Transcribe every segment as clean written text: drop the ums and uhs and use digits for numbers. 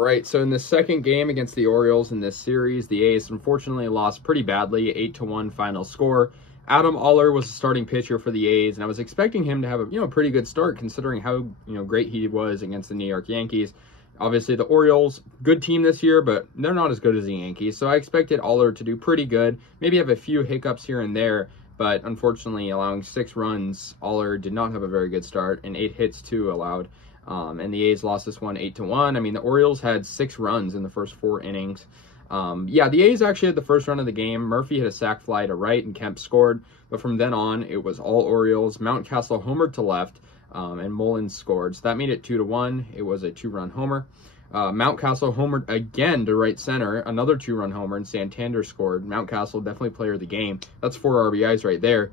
All right, so in the second game against the Orioles in this series, the A's unfortunately lost pretty badly, 8-1 final score. Adam Oller was the starting pitcher for the A's, and I was expecting him to have a pretty good start considering how great he was against the New York Yankees. Obviously, the Orioles, good team this year, but they're not as good as the Yankees, so I expected Oller to do pretty good, maybe have a few hiccups here and there, but unfortunately, allowing 6 runs, Oller did not have a very good start, and 8 hits too allowed. And the A's lost this one 8-1. I mean, the Orioles had 6 runs in the first 4 innings. Yeah, the A's actually had the first run of the game. Murphy hit a sac fly to right, and Kemp scored. But from then on, it was all Orioles. Mountcastle homered to left, and Mullins scored. So that made it 2-1. It was a 2-run homer. Mountcastle homered again to right center, another 2-run homer, and Santander scored. Mountcastle definitely player of the game. That's 4 RBIs right there.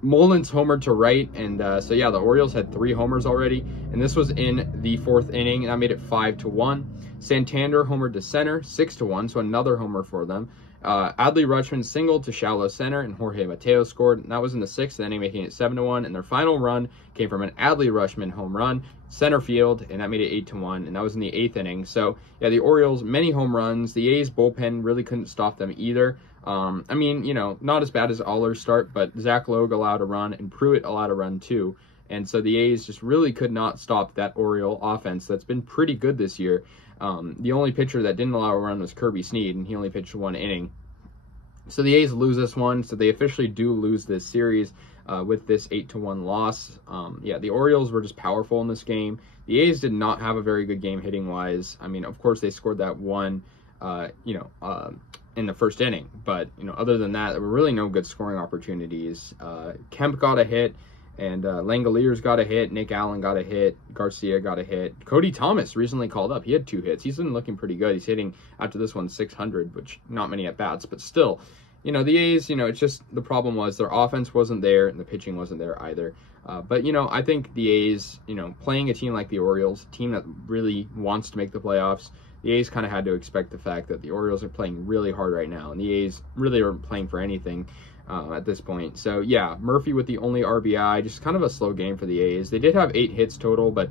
Mullins homered to right, and so yeah, the Orioles had 3 homers already, and this was in the 4th inning, and that made it 5-1. Santander homered to center, 6-1, so another homer for them. Adley Rutschman singled to shallow center, and Jorge Mateo scored, and that was in the 6th inning, making it 7-1, and their final run came from an Adley Rutschman home run, center field, and that made it 8-1, and that was in the 8th inning. So yeah, the Orioles, many home runs. The A's bullpen really couldn't stop them either. I mean, not as bad as Oller's start, but Zach Logue allowed a run, and Pruitt allowed a run too. And so the A's just really could not stop that Oriole offense that's been pretty good this year. The only pitcher that didn't allow a run was Kirby Snead, and he only pitched 1 inning. So the A's lose this one, so they officially do lose this series with this 8-1 loss. Yeah, the Orioles were just powerful in this game. The A's did not have a very good game hitting-wise. I mean, of course, they scored that one, in the first inning. But, other than that, there were really no good scoring opportunities. Kemp got a hit, and Langoliers got a hit. Nick Allen got a hit. Garcia got a hit. Cody Thomas recently called up. He had 2 hits. He's been looking pretty good. He's hitting, after this one, 600, which not many at-bats. But still, the A's, it's just the problem was their offense wasn't there, and the pitching wasn't there either. But, I think the A's, playing a team like the Orioles, a team that really wants to make the playoffs, the A's kind of had to expect the fact that the Orioles are playing really hard right now, and the A's really aren't playing for anything at this point. So, yeah, Murphy with the only RBI, just kind of a slow game for the A's. They did have 8 hits total, but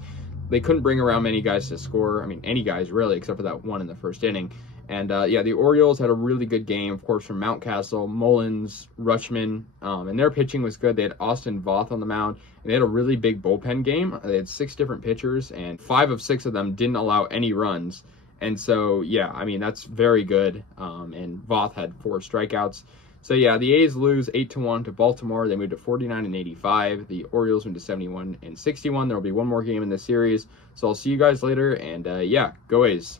they couldn't bring around many guys to score. I mean, any guys, really, except for that one in the first inning. And, yeah, the Orioles had a really good game, of course, from Mountcastle, Mullins, Rutschman, and their pitching was good. They had Austin Voth on the mound, and they had a really big bullpen game. They had 6 different pitchers, and 5 of 6 of them didn't allow any runs. And so, yeah, I mean, that's very good. And Voth had 4 strikeouts. So, yeah, the A's lose 8-1 to Baltimore. They moved to 49-85. The Orioles moved to 71-61. There will be one more game in this series. So I'll see you guys later. And, yeah, go A's.